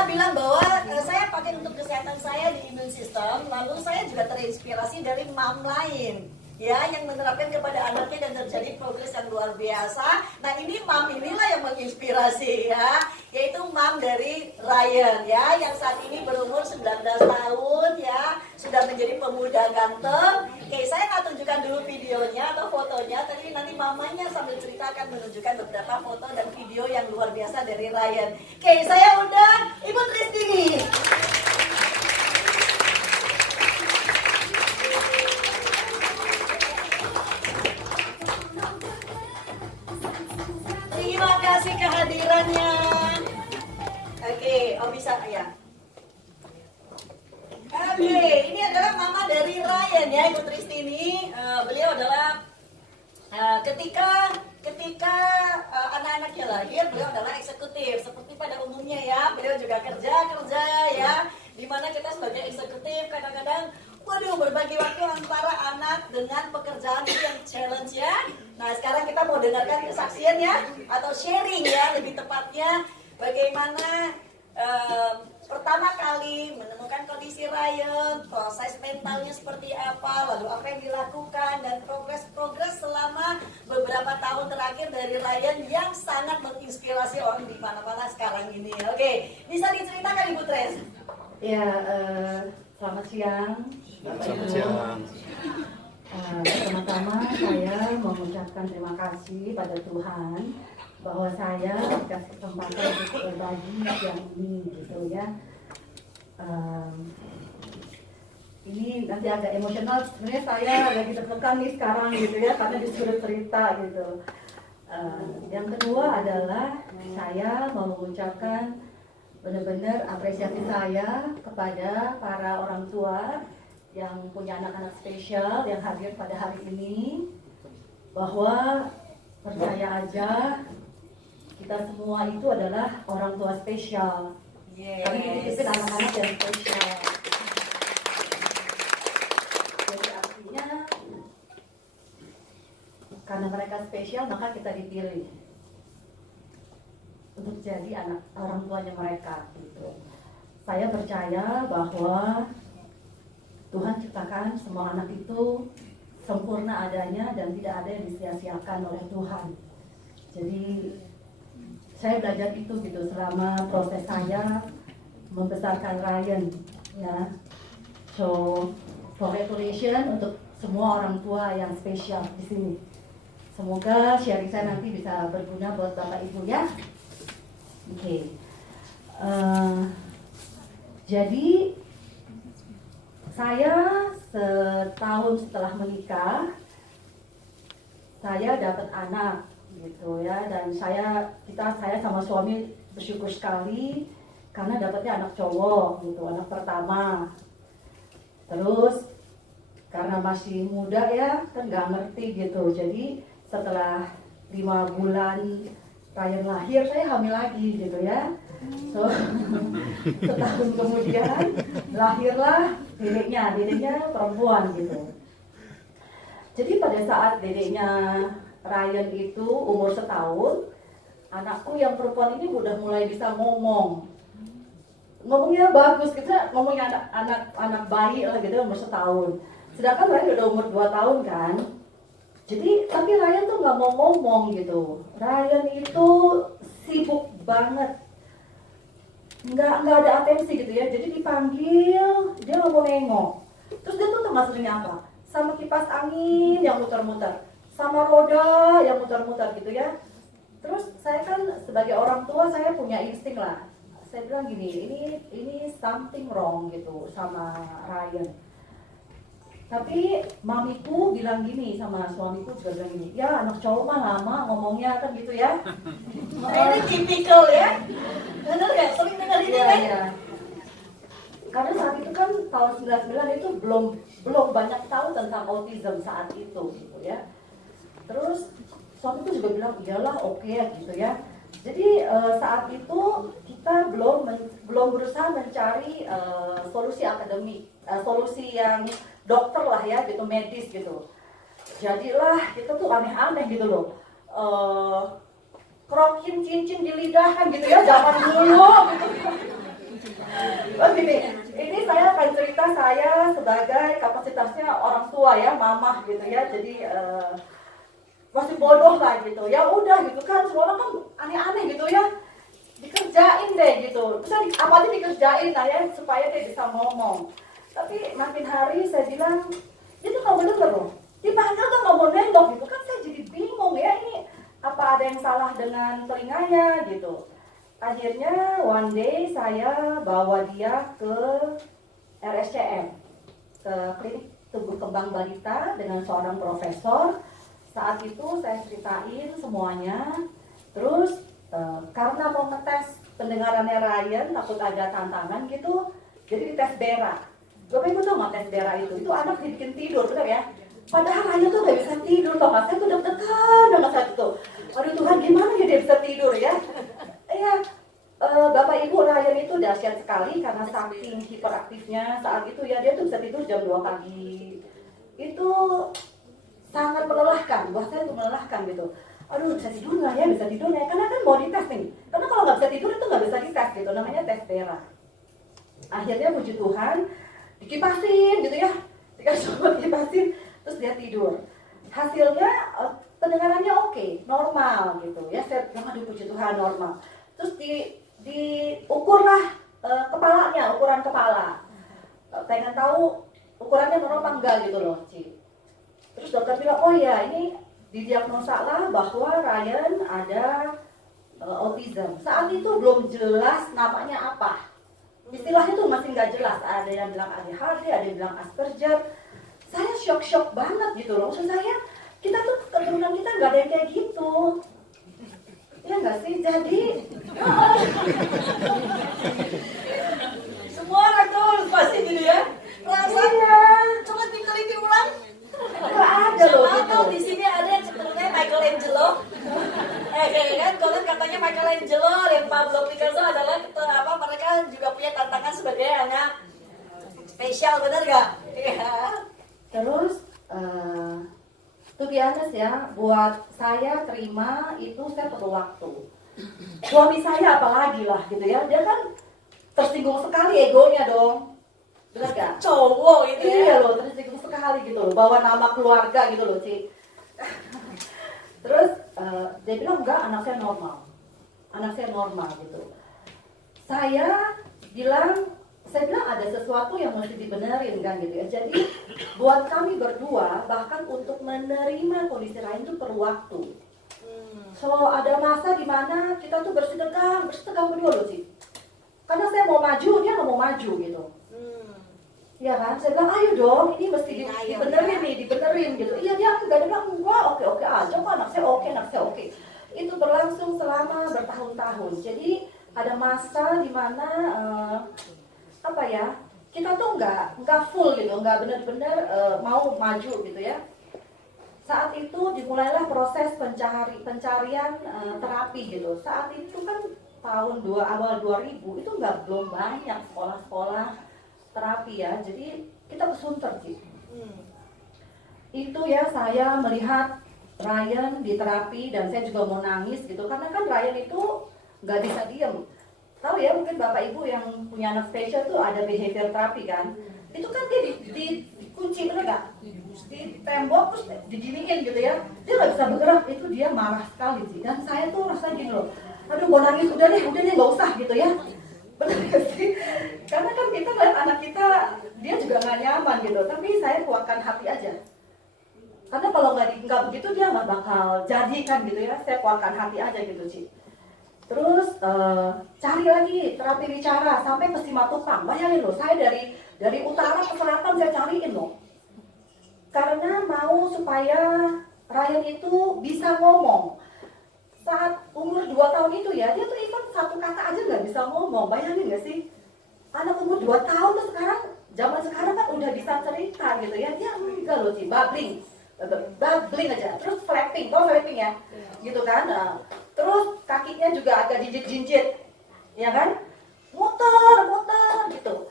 pernah bilang bahwa saya pakai untuk kesehatan saya di immune system, lalu saya juga terinspirasi dari mom lain ya yang menerapkan kepada anaknya dan terjadi progres yang luar biasa. Nah ini mom inilah yang menginspirasi ya, yaitu mom dari Ryan ya yang saat ini berumur 19 tahun ya, sudah menjadi pemuda ganteng. Oke, saya nggak tunjukkan dulu videonya atau fotonya, tapi nanti mamanya sambil cerita akan menunjukkan beberapa foto dan video yang luar biasa dari Ryan. Oke, saya undang Ibu Tristini. Terima kasih kehadirannya. Oke, oh bisa ya. Oke, ini adalah mama dari Ryan ya, Ibu Tristini. Beliau adalah ketika anak-anaknya lahir, beliau adalah eksekutif. Seperti pada umumnya ya, beliau juga kerja ya. Dimana kita sebagai eksekutif kadang-kadang, waduh, berbagi waktu antara anak dengan pekerjaan itu yang challenge ya. Nah sekarang kita mau dengarkan kesaksian ya, atau sharing ya lebih tepatnya, bagaimana pertama kali menemukan kondisi Ryan, proses mentalnya seperti apa, lalu apa yang dilakukan, dan progres selama beberapa tahun terakhir dari Ryan yang sangat menginspirasi orang di mana-mana sekarang ini. Oke, bisa diceritakan Ibu Tres? Ya, selamat siang. Selamat siang. Pertama-tama saya mengucapkan terima kasih pada Tuhan bahwa saya dikasih kesempatan untuk berbagi siang ini gitu ya. Ini nanti agak emosional, sebenarnya saya lagi deg-degan nih sekarang gitu ya, karena disuruh cerita gitu. Yang kedua adalah saya mau mengucapkan benar-benar apresiasi saya kepada para orang tua yang punya anak-anak spesial yang hadir pada hari ini, bahwa percaya aja kita semua itu adalah orang tua spesial. Kami dititipin anak-anak yang spesial. Jadi artinya karena mereka spesial maka kita dipilih untuk jadi anak orang tuanya mereka gitu. Saya percaya bahwa Tuhan ciptakan semua anak itu sempurna adanya dan tidak ada yang disia-siakan oleh Tuhan. Jadi saya belajar itu gitu selama proses saya membesarkan Ryan ya. So congratulations untuk semua orang tua yang spesial di sini. Semoga sharing saya nanti bisa berguna buat Bapak Ibu ya. Oke. Jadi saya setahun setelah menikah, saya dapat anak gitu ya, dan saya sama suami bersyukur sekali karena dapatnya anak cowok gitu, anak pertama. Terus karena masih muda ya, kan nggak ngerti gitu, jadi setelah 5 bulan Ryan lahir, saya hamil lagi gitu ya. So setahun kemudian lahirlah dedeknya perempuan gitu. Jadi pada saat dedeknya Ryan itu umur setahun, anakku yang perempuan ini udah mulai bisa ngomongnya bagus, kita ngomongnya anak bayi lah gitu, umur setahun. Sedangkan Ryan udah umur 2 tahun kan. Jadi tapi Ryan tuh nggak mau ngomong gitu. Ryan itu sibuk banget, nggak ada atensi gitu ya. Jadi dipanggil dia nggak mau nengok. Terus dia tuh termasuknya apa? Sama kipas angin yang muter-muter, sama roda yang muter-muter gitu ya. Terus saya kan sebagai orang tua saya punya insting lah. Saya bilang gini, ini something wrong gitu sama Ryan. Tapi mamiku bilang gini, sama suamiku juga bilang gini, ya anak cowok mah lama ngomongnya kan gitu ya. Ini tipikal ya. Benar nggak? Sering dengar ini kan? Ya. Karena saat itu kan tahun 99 itu belum banyak tahu tentang autism saat itu gitu ya. Terus suamiku juga bilang iyalah oke gitu ya. Jadi saat itu kita belum berusaha mencari solusi akademik, solusi yang dokter lah ya gitu, medis gitu. Jadilah kita tuh aneh-aneh gitu loh. Krokin cincin di lidah kan gitu ya, zaman dulu gitu. ini saya akan cerita saya sebagai kapasitasnya orang tua ya, mamah gitu ya. Jadi masih bodoh lah gitu. Ya udah gitu kan, semua orang kan aneh-aneh gitu ya. Dikerjain deh gitu. Terus apa aja dikerjain lah ya supaya dia bisa ngomong. Tapi makin hari saya bilang, dia tuh nggak mau denger loh. Dipanggil tuh nggak mau nengok gitu kan, saya jadi bingung ya, ini apa ada yang salah dengan telinganya gitu. Akhirnya one day saya bawa dia ke RSCM, ke klinik tumbuh kembang balita dengan seorang profesor. Saat itu saya ceritain semuanya. Terus karena mau ngetes pendengarannya Ryan, takut ada tantangan gitu, jadi dites BERA. Bapak Ibu tahu nggak tes BERA itu? Itu anak dibikin tidur, benar ya? Padahal Ryan tuh gak bisa tidur, tau gak? Saya tuh deg-degan sama saat itu. Aduh Tuhan, gimana ya dia bisa tidur ya? Iya, Bapak Ibu, Ryan itu dahsyat sekali karena saking hiperaktifnya saat itu ya, dia tuh bisa tidur jam 2 pagi. Itu sangat melelahkan, buat saya itu melelahkan gitu. Aduh, bisa tidur nggak ya, bisa tidur nggak ya? Karena kan mau dites nih. Karena kalau nggak bisa tidur itu nggak bisa dites gitu, namanya tes BERA. Akhirnya puji Tuhan, dikipasin gitu ya, dikasih obat kipasin, terus dia tidur. Hasilnya pendengarannya oke, normal gitu ya. Saya bilang aduh puji Tuhan normal. Terus diukurlah kepalanya, ukuran kepala. Pengen tahu ukurannya normal apa enggak gitu loh, Ci. Terus dokter bilang, oh ya ini didiagnosa lah bahwa Ryan ada autism. Saat itu belum jelas namanya apa. Istilahnya tuh masih nggak jelas. Ada yang bilang ADHD, ada yang bilang Asperger. Saya shock banget gitu loh. Maksud saya, kita tuh keturunan kita nggak ada yang kayak gitu. Ya nggak sih? Jadi Semua orang tuh pasti gitu ya. Rasa iya, coba diteliti ulang. nggak ada loh Siapa gitu. tahu di sini ada yang keturunannya Michelangelo. Kan kalau katanya Michelangelo dan Pablo Picasso adalah mereka juga punya tantangan sebagai anak spesial, benar nggak? Iya. Terus to be honest ya, buat saya terima itu saya perlu waktu. Suami saya apalagi lah gitu ya, dia kan tersinggung sekali egonya dong. Benar gak? Cowok itu ya. Iya loh, tersinggung sekali gitu loh, bawa nama keluarga gitu loh, Ci. Terus dia bilang enggak, anak saya normal gitu. Saya bilang ada sesuatu yang mesti dibenerin kan gitu ya. Jadi buat kami berdua bahkan untuk menerima kondisi lain itu perlu waktu. So ada masa di mana kita tuh bersitegang berdua loh, Ci. Karena saya mau maju, dia nggak mau maju gitu. Iya kan, saya bilang ayo dong, ini mesti dibenerin gitu. Iya dia enggak, dia bilang enggak, oke aja kok, anak saya oke. Itu berlangsung selama bertahun-tahun. Jadi ada masa di mana kita tuh nggak full gitu, nggak benar-benar mau maju gitu ya. Saat itu dimulailah proses pencarian terapi gitu. Saat itu kan awal 2000 itu belum banyak sekolah-sekolah terapi ya, jadi kita kesunter sih. Itu ya, saya melihat Ryan di terapi dan saya juga mau nangis gitu, karena kan Ryan itu nggak bisa diem. Tahu ya mungkin Bapak Ibu yang punya anak spesial tuh ada behavior terapi kan, itu kan dia dikunci, bener nggak? Di tembok terus diginiin gitu ya, dia nggak bisa bergerak, itu dia marah sekali sih. Dan saya tuh rasa gini loh, aduh mau nangis, udah deh nggak usah gitu ya. Benar sih, karena kan kita lihat anak kita, dia juga nggak nyaman gitu. Tapi saya kuatkan hati aja, karena kalau nggak begitu dia nggak bakal jadi kan gitu ya. Saya kuatkan hati aja gitu sih. Terus cari lagi terapi bicara sampai ke Simatupang. Bayangin loh, saya dari utara ke selatan saya cariin loh, karena mau supaya Ryan itu bisa ngomong. Saat umur 2 tahun itu ya, dia tuh even satu kata aja nggak bisa ngomong. Bayangin nggak sih? Anak umur 2 tahun tuh zaman sekarang kan udah bisa cerita gitu ya. Dia enggak loh sih, babbling aja. Terus flapping, tau flapping ya? Gitu kan. Terus kakinya juga agak jinjit-jinjit, ya kan? Muter gitu.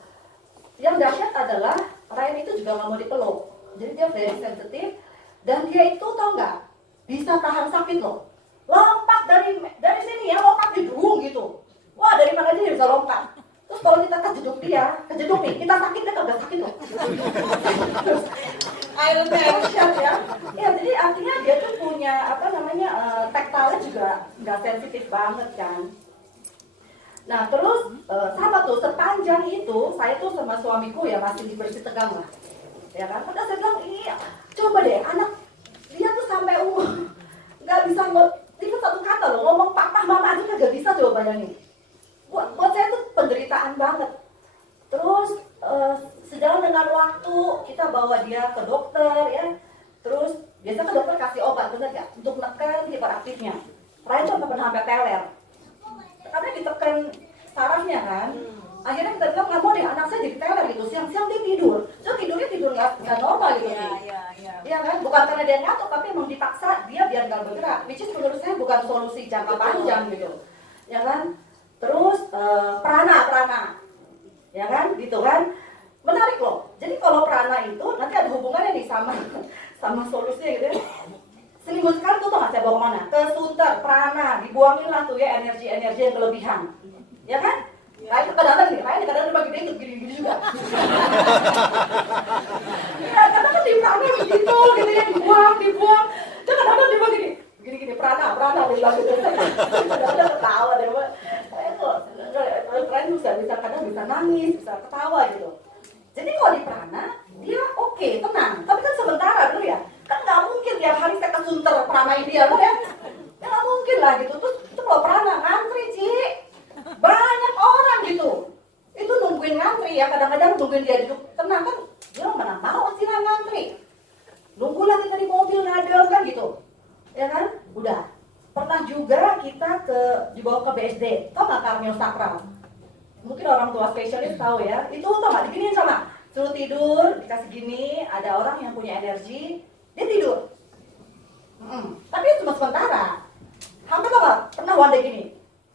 Yang dahsyat adalah Ryan itu juga nggak mau dipeluk. Jadi dia very sensitif, dan dia itu tau nggak, bisa tahan sakit loh. Lompat dari sini ya, lompat di gedung gitu. Wah, dari mana aja dia bisa lompat. Terus kalau kita kejeduk dia kejeduk nih, kita sakit dia kagak sakit loh. Iron Man. Dahsyat ya. Ya jadi artinya dia tuh punya taktilnya juga nggak sensitif banget kan. Nah terus sama tuh sepanjang itu saya tuh sama suamiku ya masih bersih tegang lah, ya kan. Padahal saya bilang iya, coba deh anak dia tuh sampai umur nggak bisa itu satu kata loh, ngomong papa mama aja nggak bisa, coba bayangin. Buat saya tuh penderitaan banget. Terus sejalan dengan waktu kita bawa dia ke dokter ya. Terus biasa ke dokter kasih obat bener ya untuk menekan hiperaktifnya. Ryan tuh pernah sampai teler karena ditekan sarafnya kan. Akhirnya kita bilang nggak mau deh anak saya jadi teler gitu, siang-siang dia tidur. So tidurnya tidur nggak normal gitu sih. Iya kan, bukan karena dia ngantuk tapi emang dipaksa dia biar nggak bergerak. Which is menurut saya bukan solusi jangka panjang gitu, ya kan. Terus prana, ya kan, gitu kan. Menarik loh. Jadi kalau prana itu nanti ada hubungannya nih sama solusinya gitu ya. Seminggu sekali tuh nggak saya bawa kemana? Ke Sunter, prana, dibuangin lah tuh ya energi yang kelebihan, ya kan? Lain kadang-kadang nih, kadang-kadang dibagi dia gini-gini juga. Ya, karena kan di prana begitu, gitu ya, dibuang. Dia kadang-kadang dibagi gini, prana, dia bilang gitu. Kadang-kadang ketawa deh, kalian bisa kadang bisa nangis, bisa ketawa gitu. Jadi kalau di prana, dia oke, tenang. Tapi kan sementara dulu ya, kan nggak mungkin tiap hari saya ke Sunter pranain dia, kan ya? Ya nggak mungkin lah gitu. Terus itu kalau prana ngantri, Ci. Banyak orang gitu. Itu nungguin ngantri ya, kadang-kadang nungguin dia duduk tenang kan. Dia mana mau sih ngantri. Nunggu lagi dari mobil ngadel kan gitu. Ya kan? Udah. Pernah juga kita dibawa ke BSD. Tau nggak karmio sakral? Mungkin orang tua spesialis tahu ya. Itu tau nggak diginiin sama suruh tidur, dikasih gini, ada orang yang punya energi, dia tidur. Tapi cuma sementara. Hampir tau nggak? Pernah one day gini.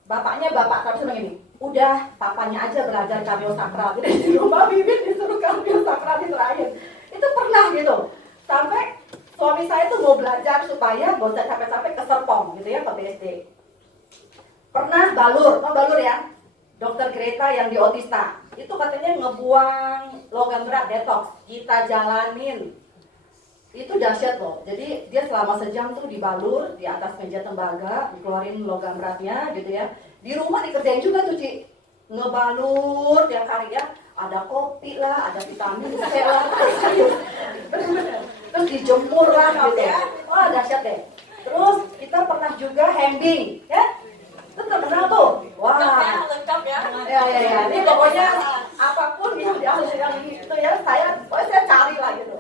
Bapaknya tapi bilang gini, udah papanya aja belajar kardio sakral. Jadi di rumah Bibit disuruh kardio sakral diterain. Itu pernah gitu. Sampai suami saya tuh mau belajar supaya gak usah capek-capek ke Serpong gitu ya, ke BSD. Pernah tau balur ya? Dokter Greta yang di Otista. Itu katanya ngebuang logam berat detox. Kita jalanin. Itu dahsyat loh. Jadi dia selama sejam tuh dibalur di atas meja tembaga, dikeluarin logam beratnya gitu ya. Di rumah dikerjain juga tuh Ci. Ngebalur tiap hari ya. Ada kopi lah, ada vitamin C lah. Terus dijemur lah gitu ya. Wah dahsyat deh. Terus kita pernah juga hembing ya. Itu terkenal tuh. Wah. Lengkap ya. Ya. Ini pokoknya apapun yang itu ya saya cari lah gitu.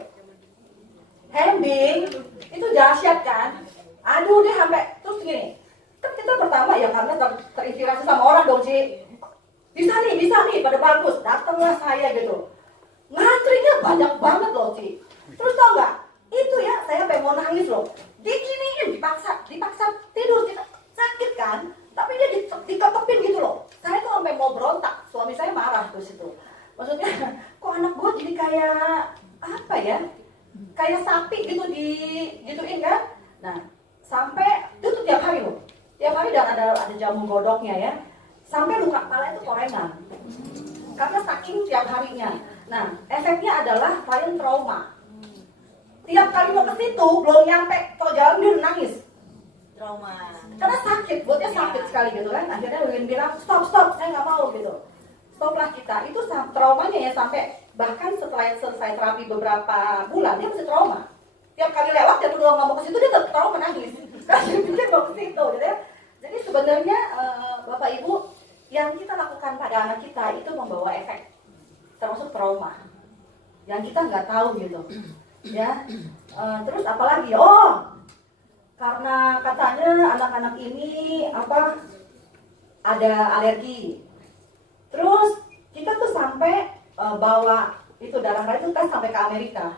Hembing itu dahsyat kan. Aduh dia sampai terus gini. Kan kita pertama ya karena terinspirasi sama orang dong Ci. Bisa nih pada bagus. Datanglah saya gitu. Ngantrinya banyak banget loh Ci. Terus tau nggak? Itu ya saya sampai mau nangis loh. Diginiin dipaksa tidur sakit kan. Tapi dia dikekepin gitu loh. Saya tuh sampai mau berontak. Suami saya marah terus itu. Maksudnya kok anak gue jadi kayak apa ya? Kayak sapi gitu gituin kan. Nah sampai itu tuh tiap hari loh. Tiap hari dan ada jamu godoknya ya. Sampai luka kepala itu korengan. Karena saking tiap harinya. Nah efeknya adalah klien trauma. Tiap kali mau ke situ belum nyampe kalau jalan dia nangis. Trauma. Karena sakit, buatnya sakit sekali gitu kan. Akhirnya Win bilang stop, saya nggak mau gitu. Stoplah kita. Itu traumanya ya sampai bahkan setelah selesai terapi beberapa bulan dia masih trauma. Tiap kali lewat dia peluang nggak mau ke situ dia tetap trauma nangis. Karena dia pikir mau ke situ gitu ya. Jadi sebenarnya Bapak Ibu yang kita lakukan pada anak kita itu membawa efek termasuk trauma yang kita nggak tahu gitu. Ya. Terus apalagi? Karena katanya anak-anak ini ada alergi. Terus kita tuh sampai bawa itu darah itu tes sampai ke Amerika.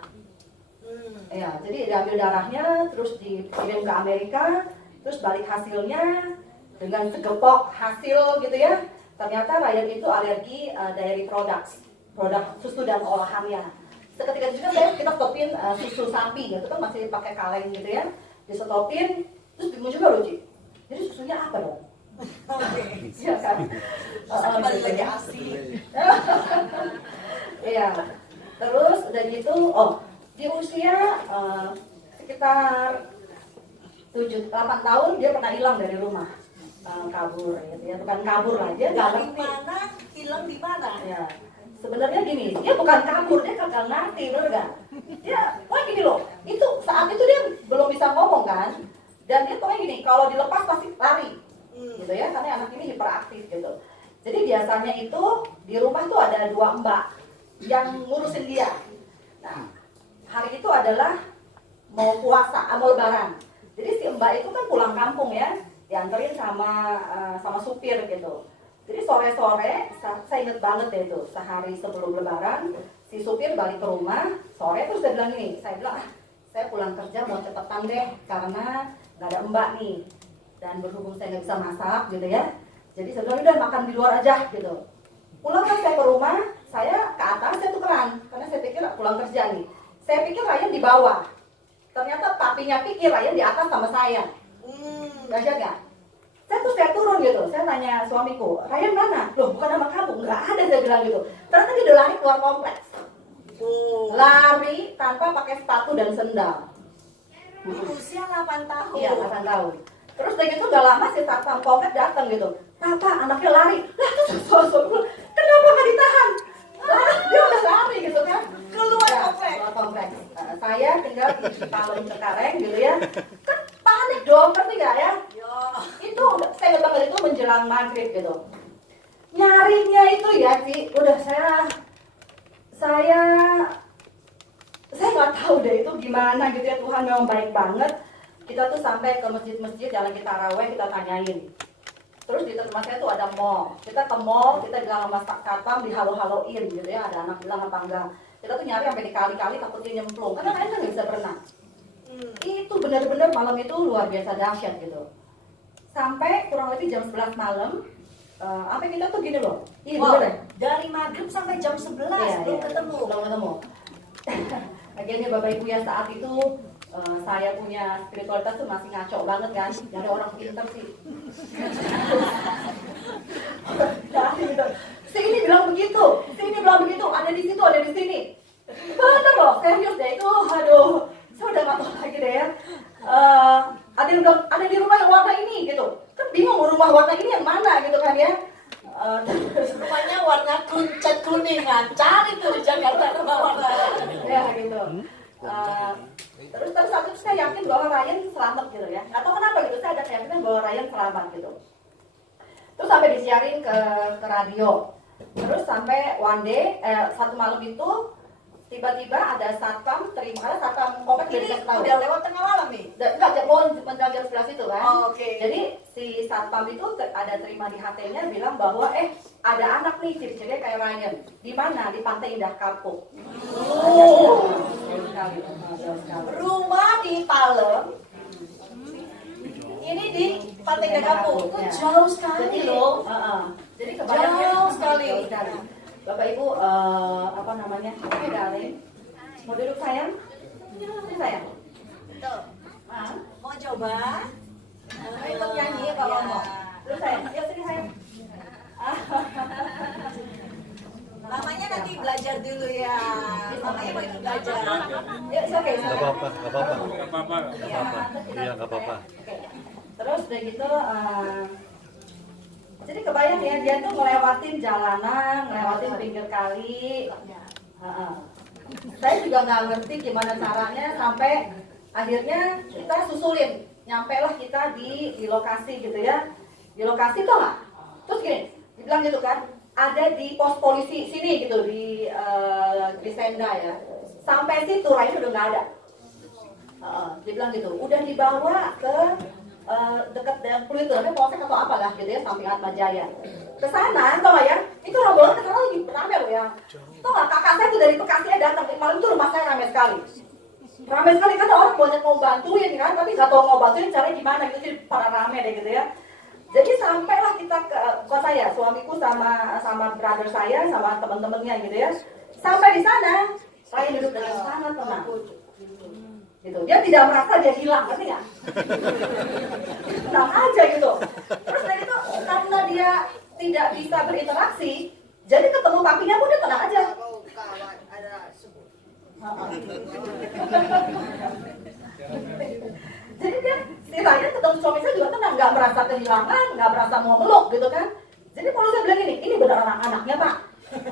Ya, jadi diambil darahnya terus dikirim ke Amerika, terus balik hasilnya dengan segepok hasil gitu ya. Ternyata Ryan itu alergi dairy products, produk susu dan olahannya. Seketika itu juga kita stopin susu sapi gitu kan masih pakai kaleng gitu ya. Disetopin, terus bingung juga loh Ci. Jadi susunya apa dong? Iya kan? Kembali lagi asli. ya. Terus udah gitu, di usia sekitar 7-8 tahun dia pernah hilang dari rumah. Kabur gitu ya, bukan kabur lah, dia nggak Dari ngerti. mana, hilang di mana? Ya, sebenarnya gini, dia bukan kabur, dia kagak ngerti, bener nggak? Dia, wah gini loh, itu saat itu dia belum bisa ngomong kan, dan dia pokoknya gini, kalau dilepas pasti lari, gitu ya, karena anak ini hiperaktif gitu. Jadi biasanya itu di rumah tuh ada 2 mbak yang ngurusin dia. Nah, hari itu adalah mau puasa, mau lebaran. Jadi si mbak itu kan pulang kampung ya, dianterin sama supir gitu. Jadi sore-sore, saya inget banget deh itu, sehari sebelum lebaran, si supir balik ke rumah, sore terus dia bilang gini, saya bilang, saya pulang kerja mau cepetan deh, karena nggak ada mbak nih, dan berhubung saya nggak bisa masak gitu ya, jadi saya bilang, udah makan di luar aja gitu. Pulanglah saya ke rumah, saya ke atas, saya tukeran, karena saya pikir pulang kerja nih. Saya pikir Ryan di bawah, ternyata papinya pikir Ryan di atas sama saya. Gajah nggak? Saya turun gitu, saya tanya suamiku, Ryan mana? Loh bukan sama kamu, nggak ada, saya bilang gitu. Ternyata dia udah lari keluar kompleks. Lari tanpa pakai sepatu dan sendal. Di usia 8 tahun. Iya, 8 tahun. Terus dari itu gak lama si satpam komplek datang gitu. Papa, anaknya lari. Lah terus suamiku, kenapa nggak ditahan? Dia udah lari gitu kan. Keluar Ya, komplek. keluar komplek. Saya tinggal di Palem Cengkareng gitu ya. Kan panik dong, ngerti nggak ya? Ya. Itu saya ingat banget itu menjelang maghrib gitu. Nyarinya itu ya Ci, udah saya nggak tahu deh itu gimana gitu ya, Tuhan memang baik banget. Kita tuh sampai ke masjid-masjid, jalan kita taraweh, kita tanyain. Terus di tempat saya tuh ada mall. Kita ke mall, kita bilang sama satpam, dihalo-haloin gitu ya, ada anak bilang apa enggak. Kita tuh nyari sampai dikali-kali takutnya nyemplung, karena kalian kan nggak bisa berenang. Itu benar-benar malam itu luar biasa dahsyat gitu. Sampai kurang lebih jam 11 malam, sampai kita tuh gini loh. Iya Wow, bener ya? dari maghrib sampai jam 11 belum ketemu. Belum ketemu. Akhirnya Bapak Ibu ya saat itu saya punya spiritualitas tuh masih ngaco banget kan. Jadi orang pintar sih. Si ini bilang begitu, si ini bilang begitu, ada di situ, ada di sini. Bener loh, serius deh itu, aduh, saya udah nggak tahu lagi deh ya. Ada yang bilang, ada di rumah yang warna ini gitu. Kan bingung rumah warna ini yang mana gitu kan ya. Rumahnya warna cat kuningan. Cari tuh di Jakarta rumah warna. Ya gitu. Terus saat itu saya yakin bahwa Ryan selamat gitu ya. Nggak tahu kenapa gitu, saya ada keyakinan bahwa Ryan selamat gitu. Terus sampai disiarin ke radio. Terus sampai one day, satu malam itu tiba-tiba ada satpam terima, karena satpam komplek Ini jadi tahu. udah lewat tengah malam nih. Enggak, menjelang jam 11 itu kan. Oh, oke. Jadi si satpam itu ada terima di HT-nya bilang bahwa ada anak nih ciri-cirinya kayak Ryan. Di mana? Di Pantai Indah Kapuk. Jauh sekali. Rumah di Palem. Ini di Pantai Indah Kapuk. Ya. Jauh sekali loh. Jadi kebayang ya, Jauh sekali. jauh sekali. Bapak Ibu, apa namanya? Oke, darling. Mau duduk sayang? Sini sayang. Tuh. Ah, Mau coba? ikut nyanyi kalau Ya. mau. Duduk sayang. Yuk sini sayang. Mamanya nanti belajar dulu ya. Mamanya mau ikut belajar. Yuk, oke. Gak apa-apa, gak apa-apa. Gak apa-apa. Gak apa-apa. Iya, gak apa-apa. Oke. Terus udah gitu, jadi kebayang ya, dia tuh ngelewatin jalanan, ngelewatin pinggir kali. Saya juga nggak ngerti gimana caranya sampai akhirnya kita susulin, nyampe lah kita di lokasi gitu ya. Di lokasi tuh nggak? Terus gini, dibilang gitu kan, ada di pos polisi sini gitu di Senda ya. Sampai situ Ryan udah nggak ada. Dia bilang gitu, udah dibawa ke dekat dengan Pluit, tapi polsek atau apalah gitu ya, samping Atma Jaya. Ke sana, tau gak ya? Itu rombongan ke sana lagi rame loh ya. Tau gak, kakak saya tuh dari Bekasi datang, malam itu rumah saya rame sekali. Rame sekali karena orang banyak mau bantuin kan, tapi nggak tahu mau bantuin caranya gimana gitu, jadi pada rame deh gitu ya. Jadi sampailah kita ke, bukan saya, suamiku sama brother saya, sama teman-temannya gitu ya. Sampai di sana, saya duduk dengan sangat tenang. Gitu. Dia tidak merasa dia hilang, ngerti nggak? Tenang aja gitu. Terus dari itu karena dia tidak bisa berinteraksi, jadi ketemu papinya pun dia tenang aja. Jadi dia si Ryan ketemu suami saya juga tenang, nggak merasa kehilangan, nggak merasa mau meluk gitu kan. Jadi kalau saya bilang ini benar anak-anaknya Pak,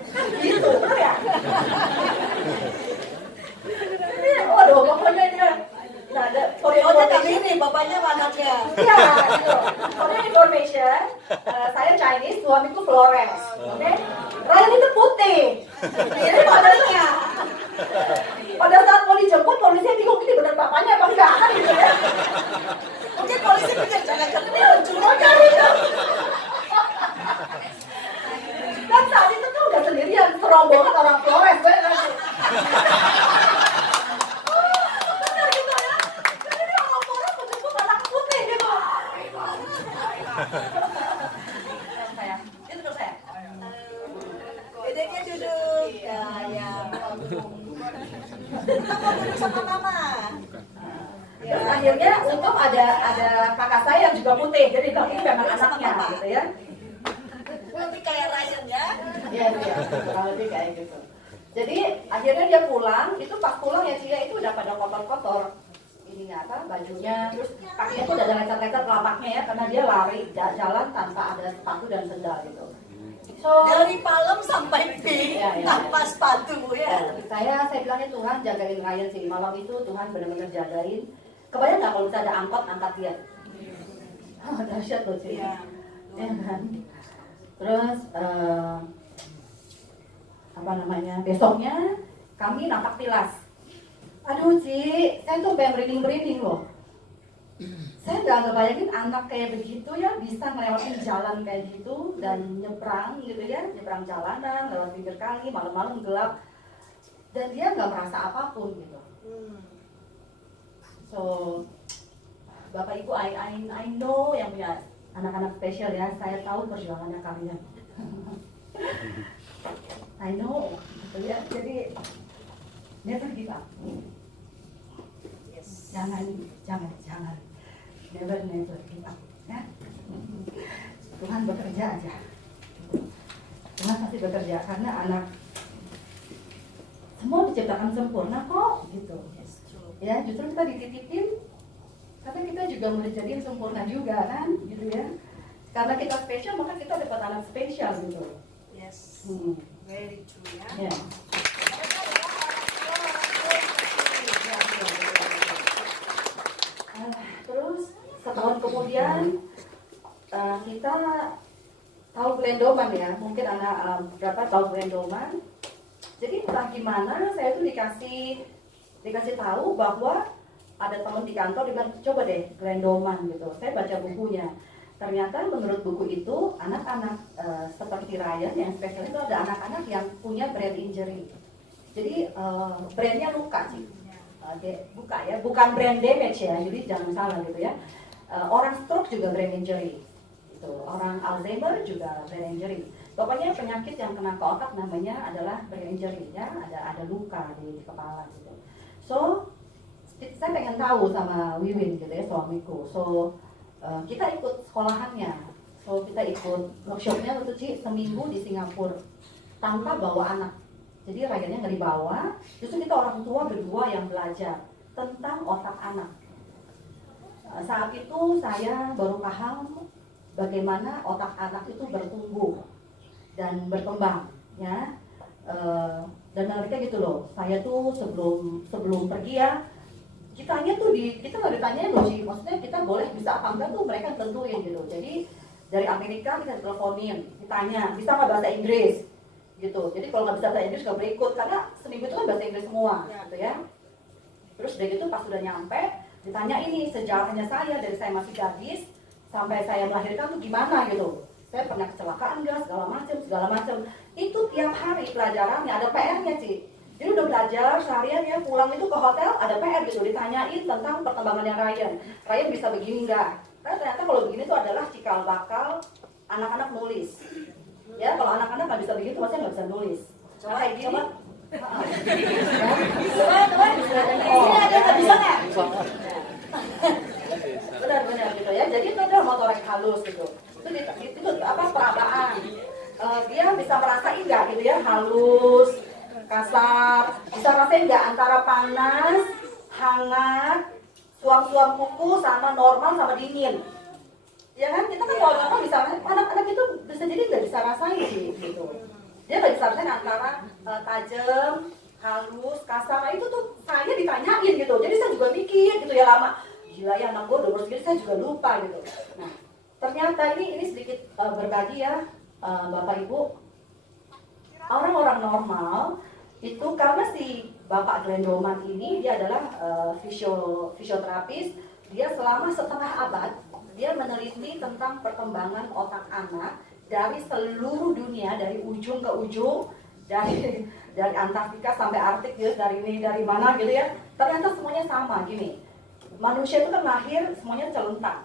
kan gitu, benar ya? Jadi waduh pokoknya dia, nah for your Oh, tak information, ini bapaknya sama anaknya. ya gitu. For your information, saya Chinese, suamiku Flores, oke? Ryan itu putih, ini modelnya. Pada saat mau dijemput, polisi bingung ini benar bapaknya apa enggak kan gitu ya? Mungkin polisi pikir jangan ketemu cuma Dan saat itu kan udah sendirian, serombongan orang Flores gue lagi. Benar gitu ya. Jadi dia orang Flores menjemput anak putih gitu. Sayang, itu terus saya. Dedeknya duduk. Ya. Kita mau duduk sama mama. Terus akhirnya untung ada kakak saya yang juga putih, jadi bilang ini memang anaknya gitu ya. Lebih kayak Ryan ya. Iya, kurang lebih kayak gitu. Jadi akhirnya dia pulang, itu pas pulang ya Cia itu udah pada kotor-kotor ininya apa bajunya, terus kakinya tuh udah ada lecet-lecet telapaknya ya karena dia lari jalan tanpa ada sepatu dan sendal gitu. So Dari Palem sampai Pink Ya. tanpa sepatu ya. saya bilangnya Tuhan jagain Ryan sih malam itu Tuhan benar-benar jagain. Kebayang nggak kalau bisa ada angkot angkat dia? Dahsyat loh sih. Iya. Ya kan. Terus apa namanya besoknya kami nampak tilas. Aduh Ci, saya tuh pengen merinding loh. Saya nggak ngebayangin anak kayak begitu ya bisa ngelewatin jalan kayak gitu dan nyebrang gitu ya, nyebrang jalanan lewat pinggir kali malam-malam gelap dan dia nggak merasa apapun gitu. So Bapak Ibu, I know yang punya anak-anak spesial ya, saya tahu perjuangannya kalian. I know, gitu ya. Jadi never give up. Jangan, never give up. Ya. Tuhan bekerja aja. Tuhan pasti bekerja karena anak semua diciptakan sempurna kok, gitu. Ya, justru kita dititipin karena kita juga mau jadi yang sempurna juga kan, gitu ya. Karena kita spesial maka kita dapat anak spesial gitu. Yes. Hmm. Very true ya. Ya. Terus setahun kemudian kita tahu Glendoman ya, mungkin anak berapa tahu Glendoman. Jadi entah gimana saya tuh dikasih tahu bahwa ada teman di kantor dia bilang coba deh Glendoman gitu. Saya baca bukunya. Ternyata menurut buku itu anak-anak seperti Ryan yang spesial itu ada anak-anak yang punya brain injury. Jadi brainnya luka sih. Buka ya, bukan brain damage ya. Jadi jangan salah gitu ya. Orang stroke juga brain injury. Gitu. Orang Alzheimer juga brain injury. Pokoknya penyakit yang kena ke otak namanya adalah brain injury ya. Ada luka di kepala gitu. So saya pengen tahu sama Wiwin gitu ya suamiku. So kita ikut sekolahannya, so kita ikut workshopnya waktu Ci seminggu di Singapura tanpa bawa anak. Jadi Ryan-nya nggak dibawa, justru kita orang tua berdua yang belajar tentang otak anak. Saat itu saya baru paham bagaimana otak anak itu bertumbuh dan berkembang, ya. Dan menariknya gitu loh. Saya tuh sebelum pergi ya. Kita nggak ditanya loh sih, maksudnya kita boleh bisa apa enggak tuh mereka tentuin gitu. Jadi dari Amerika kita teleponin, ditanya bisa nggak bahasa Inggris gitu. Jadi kalau nggak bisa bahasa Inggris nggak boleh ikut karena seminggu itu kan bahasa Inggris semua gitu ya. Terus dari itu pas sudah nyampe ditanya ini sejarahnya saya dari saya masih gadis sampai saya melahirkan tuh gimana gitu. Saya pernah kecelakaan nggak segala macam. Itu tiap hari pelajarannya ada PR-nya sih. Jadi udah belajar seharian ya, pulang itu ke hotel ada PR gitu, ditanyain tentang perkembangannya Ryan. Ryan bisa begini enggak? Karena ternyata kalau begini itu adalah cikal bakal anak-anak nulis. Ya, kalau anak-anak nggak bisa begitu, pasti nggak bisa nulis. Coba kayak gini. Coba. Ini ada nggak bisa nggak? Benar gitu ya. Jadi itu adalah motorik halus gitu. Itu apa perabaan. Dia bisa merasain nggak gitu ya halus. kasar. Bisa rasain nggak antara panas, hangat, suam-suam kuku sama normal sama dingin. Ya kan, kita kan kalau nggak bisa, anak-anak itu bisa jadi nggak bisa rasain sih gitu. Dia nggak bisa rasain antara tajam, halus, kasar. Nah, itu tuh saya ditanyain gitu. Jadi saya juga mikir gitu ya lama. Gila ya anak gue udah umur segini saya juga lupa gitu. Nah ternyata ini sedikit berbagi ya Bapak Ibu. Orang-orang normal itu karena si Bapak Glendoman ini dia adalah fisioterapis. Dia selama setengah abad dia meneliti tentang perkembangan otak anak dari seluruh dunia, dari ujung ke ujung, dari Antartika sampai Arktik, gitu, dari mana gitu ya. Ternyata semuanya sama gini. Manusia itu kan lahir semuanya celentang,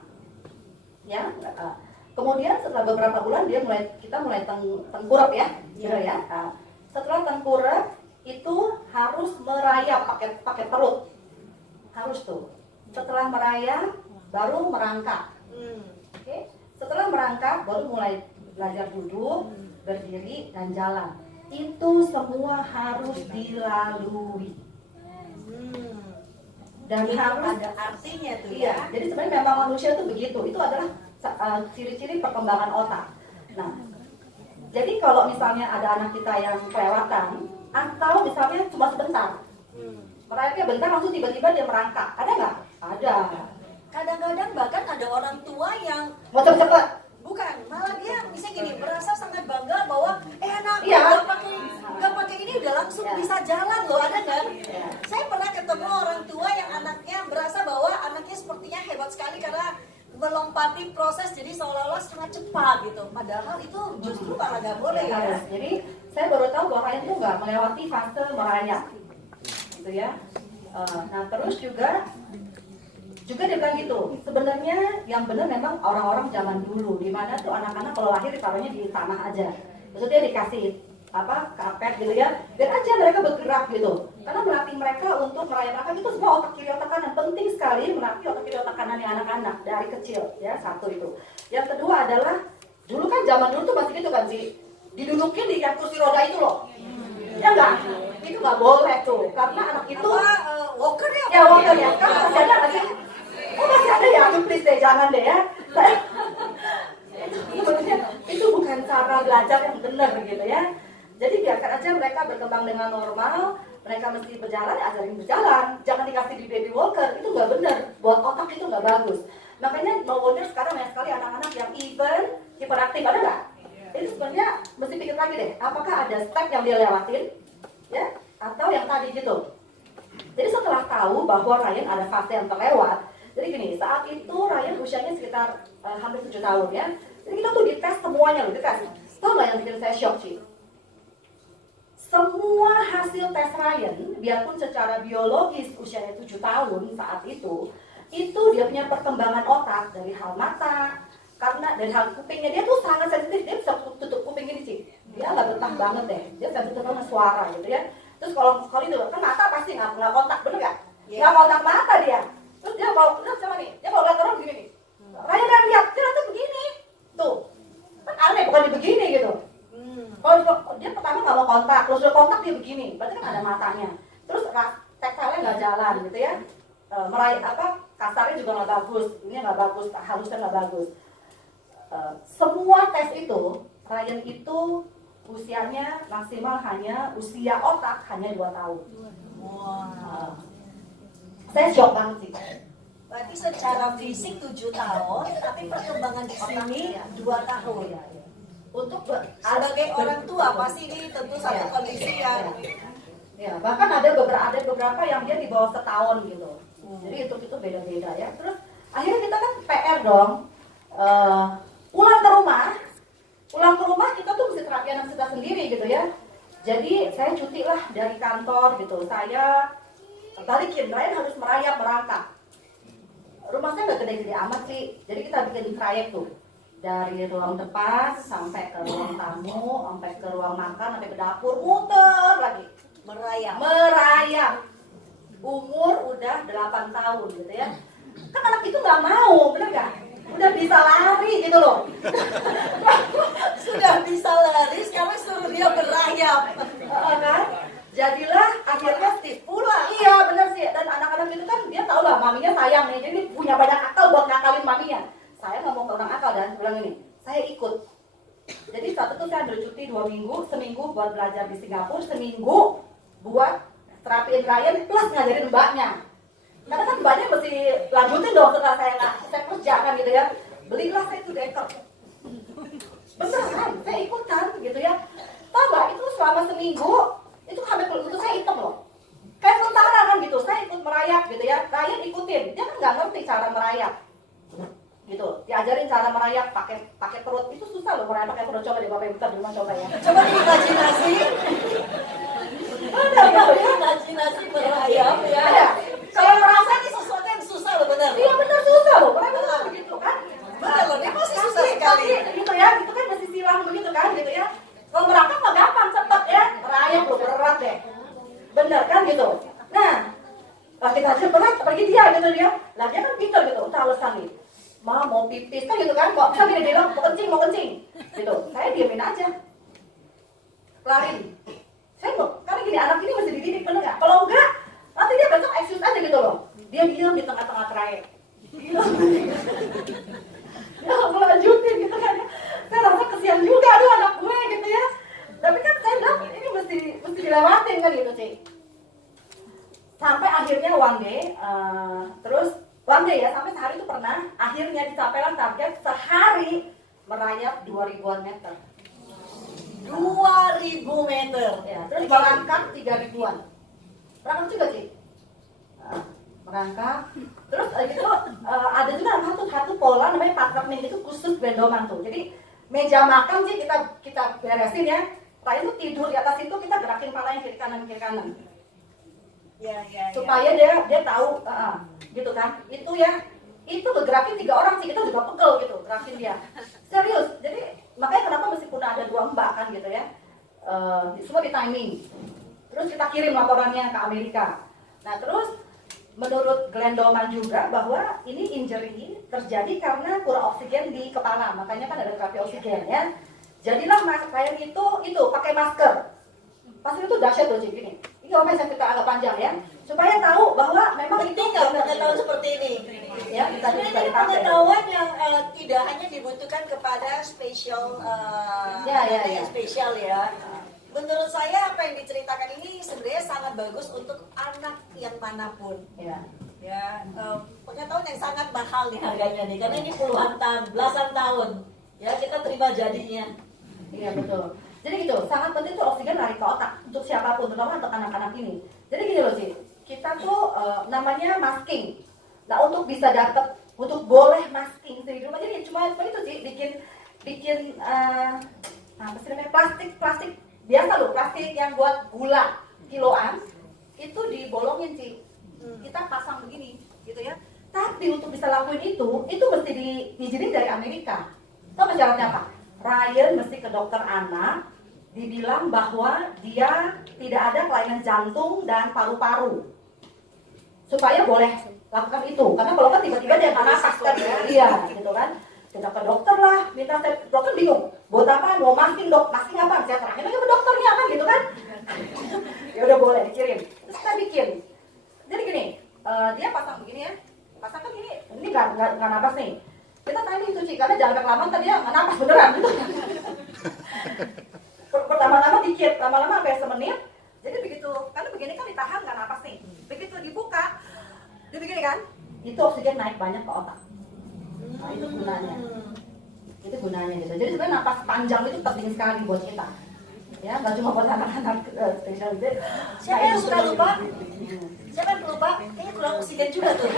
ya. Kemudian setelah beberapa bulan kita mulai tengkurap ya, gitu ya. Setelah tengkurap itu harus merayap pakai perut, harus tuh. Setelah merayap baru merangkak. Oke. Setelah merangkak baru mulai belajar duduk, berdiri dan jalan. Itu semua harus dilalui. Dan harus ada artinya tuh iya, ya. jadi sebenarnya memang manusia itu begitu. Itu adalah ciri-ciri perkembangan otak. Nah, jadi kalau misalnya ada anak kita yang kelewatan atau misalnya cuma sebentar, merayapnya bentar langsung tiba-tiba dia merangkak, ada nggak? Ada. Kadang-kadang bahkan ada orang tua yang Mau cepet-cepet. bukan, malah dia bisa gini, merasa sangat bangga bahwa anak Iya. nggak pakai ini udah langsung Iya. bisa jalan loh, ada kan? Iya. Saya pernah ketemu orang tua yang anaknya berasa bahwa anaknya sepertinya hebat sekali karena melompati proses jadi seolah-olah setengah cepat gitu. Padahal itu justru malah nggak boleh ya. Iya, jadi saya baru tahu bahwa Ryan tuh nggak melewati fase merayap, gitu ya. Nah terus juga dia bilang gitu. Sebenarnya yang benar memang orang-orang zaman dulu, di mana tuh anak-anak kalau lahir ditaruhnya di tanah aja, maksudnya dikasih karpet gitu ya, biar aja mereka bergerak gitu. Karena melatih mereka untuk merayap itu semua otak kiri otak kanan, penting sekali melatih otak kiri otak kanannya anak-anak dari kecil ya, satu itu. Yang kedua adalah dulu kan zaman dulu tuh masih gitu kan sih, didudukin di yang kursi roda itu loh, ya enggak? Itu nggak boleh tuh, karena anak itu Walker ya? ya walker ya, kan masih ada nggak sih? Oh masih ada ya, aduh please deh, jangan deh ya. Itu bukan cara belajar yang benar gitu ya. Jadi biarkan aja mereka berkembang dengan normal, mereka mesti berjalan, ya ajarin berjalan. Jangan dikasih di baby walker, itu nggak benar. Buat otak itu nggak bagus. Makanya no wonder sekarang banyak sekali anak-anak yang even hiperaktif, ada nggak? Itu sebenarnya mesti pikir lagi deh, apakah ada step yang dia lewatin, ya, atau yang tadi gitu. Jadi setelah tahu bahwa Ryan ada fase yang terlewat, jadi gini, saat itu Ryan usianya sekitar hampir 7 tahun ya. Jadi kita tuh dites semuanya loh, dites. Tahu nggak yang bikin saya shock sih? Semua hasil tes Ryan, biarpun secara biologis usianya 7 tahun saat itu dia punya perkembangan otak dari hal mata, karena dari hal kupingnya dia tuh sangat sensitif, dia bisa tutup kuping ini sih. Dia nggak betah banget deh, dia sensitif sama suara gitu ya. Terus kalau itu kan mata pasti nggak kontak, bener nggak? Nggak kontak mata dia. Terus dia kalau lihat sama nih, dia kalau lihat orang begini nih. Ryan kan lihat, dia lihat begini, tuh kan aneh bukan dia begini gitu. Kalau dia pertama nggak mau kontak, kalau sudah kontak dia begini, berarti kan ada matanya. Terus tekstile nggak jalan gitu ya, kasarnya juga nggak bagus, ini nggak bagus, halusnya nggak bagus. Semua tes itu, Ryan itu usianya maksimal hanya usia otak hanya 2 tahun. Wow. Saya shock banget sih. Berarti secara fisik 7 tahun, tapi perkembangan di sini 2 tahun. Ya. Untuk Sebagai orang tua pasti ini tentu satu kondisi yang ya, bahkan ada beberapa yang dia di bawah setahun gitu. Jadi itu beda-beda ya. Terus akhirnya kita kan PR dong. Pulang ke rumah kita tuh mesti terapi anak kita sendiri gitu ya. Jadi saya cuti lah dari kantor gitu. Saya balikin, Ryan harus merangkak. Rumah saya nggak gede-gede amat sih. Jadi kita bikin trayek tuh. Dari ruang depan sampai ke ruang tamu, sampai ke ruang makan, sampai ke dapur, muter lagi. Merayap. Umur udah 8 tahun gitu ya. Kan anak itu nggak mau, bener nggak? Udah bisa lari gitu loh. sudah bisa lari, sekarang suruh dia berayap. Kan? Jadilah akhirnya Aktif pula. iya benar sih, dan anak-anak itu kan dia tahu lah maminya sayang nih, jadi punya banyak akal buat ngakalin maminya. Saya nggak mau kurang akal dan bilang ini, saya ikut. Jadi saat itu saya ambil cuti 2 minggu, seminggu buat belajar di Singapura, seminggu buat terapiin Ryan plus ngajarin mbaknya. Karena kan mbaknya mesti lanjutin dong setelah saya kerja kan gitu ya. Belilah saya 2 ekor. Beneran, saya ikutan gitu ya. Tahu nggak itu selama seminggu itu sampai kulit itu saya hitam loh. Kayak tentara kan gitu, saya ikut merayap gitu ya. Ryan ikutin, dia kan nggak ngerti cara merayap. Gitu, diajarin cara merayap pakai perut itu susah loh merayap pakai perut. Coba deh bapak ibu di rumah coba ya. Coba diimajinasi. Benar gitu ya. Imajinasi merayap ya. Ada. Kalau merasa ini sesuatu yang susah loh benar. Iya benar susah loh, merayap itu begitu kan. Benar loh, dia pasti susah Kaki, sekali. gitu ya, itu kan masih silang begitu kan gitu ya. Kalau merangkak mah gampang, cepet ya. Merayap loh berat deh. Bener kan gitu. Nah, kita aja berat pergi dia gitu dia. Lah dia kan pintar gitu, udah alasan nih. Mau pipis kan gitu kan, kok bisa dia bilang mau kencing gitu. Saya diamin aja, kelarin. Saya mau, karena gini anak ini masih dididik bener nggak? Kalau enggak, nanti dia besok excuse aja gitu loh. Dia diam di tengah-tengah trayek. Ya mau lanjutin gitu kan. Saya rasa kesian juga aduh anak gue gitu ya. Tapi kan saya bilang ini mesti dilewatin kan gitu sih. Sampai akhirnya one day ya, sampai sehari itu pernah, akhirnya dicapailah target sehari merayap 2000-an meter. 2000 meter. Ya, terus berangkat 3000-an. Berangkat juga sih. Berangkat. Terus gitu ada juga satu pola namanya patrapment itu khusus bendoman tuh. Jadi meja makan sih kita beresin ya. Ryan tuh tidur di atas itu, kita gerakin palanya kiri kanan. Ya. Supaya dia tahu gitu kan. Itu ngegerakin 3 orang sih, kita juga pegel gitu gerakin dia. Serius. Jadi makanya kenapa meskipun ada 2 mbak kan gitu ya. Semua di timing. Terus kita kirim laporannya ke Amerika. Nah, terus menurut Glenn Dolman juga bahwa ini injury terjadi karena kurang oksigen di kepala, makanya kan ada terapi oksigen ya. Jadilah kayak itu pakai masker. Masker itu dahsyat loh Cik ini. Ini apa saya cerita agak panjang ya, supaya tahu bahwa memang itu Penting nggak pengetahuan seperti ini? ya kita Sebenarnya ini pengetahuan yang tidak hanya dibutuhkan kepada spesial ya. Menurut saya apa yang diceritakan ini sebenarnya sangat bagus untuk anak yang manapun. Ya, pengetahuan yang sangat mahal nih harganya nih, karena ini puluhan tahun, belasan tahun. Ya, kita terima jadinya. Iya betul. Jadi gitu, sangat penting tuh oksigen lari ke otak untuk siapapun, terutama untuk anak-anak ini. Jadi gini loh sih, kita tuh namanya masking. Nah untuk bisa dapet, untuk boleh masking di rumah, jadi cuma itu sih bikin apa sih namanya plastik biasa loh, plastik yang buat gula kiloan itu dibolongin sih. Kita pasang begini, gitu ya. Tapi untuk bisa lakuin itu mesti diizinin dari Amerika. Tahu syaratnya apa? Ryan mesti ke dokter anak, dibilang bahwa dia tidak ada kelainan jantung dan paru-paru, supaya boleh lakukan itu. Karena kalau kan tiba-tiba dia nggak nafas kan, iya, gitu kan. Kita ke dokter lah, minta dokter bingung, buat apa? Mau masking dok, masking apa? Saya terakhir aja ke dokternya kan, gitu kan. Ya udah boleh dikirim. Terus kita bikin. Jadi gini, dia pasang begini ya, pasang kan ini nggak nafas nih. Kita tanya itu Ci, karena jangan kelamaan tadi dia nggak nafas beneran gitu. Pertama-tama dikit, lama-lama sampai semenit. Jadi begitu, karena begini kan ditahan nggak nafas nih. Begitu dibuka, dia begini kan, itu oksigen naik banyak ke otak. Nah itu gunanya. Itu gunanya gitu. Jadi sebenarnya napas panjang itu penting sekali buat kita. Ya, nggak cuma buat anak-anak spesial. Siapa yang suka lupa? Siapa yang lupa? Kayaknya kurang oksigen juga tuh.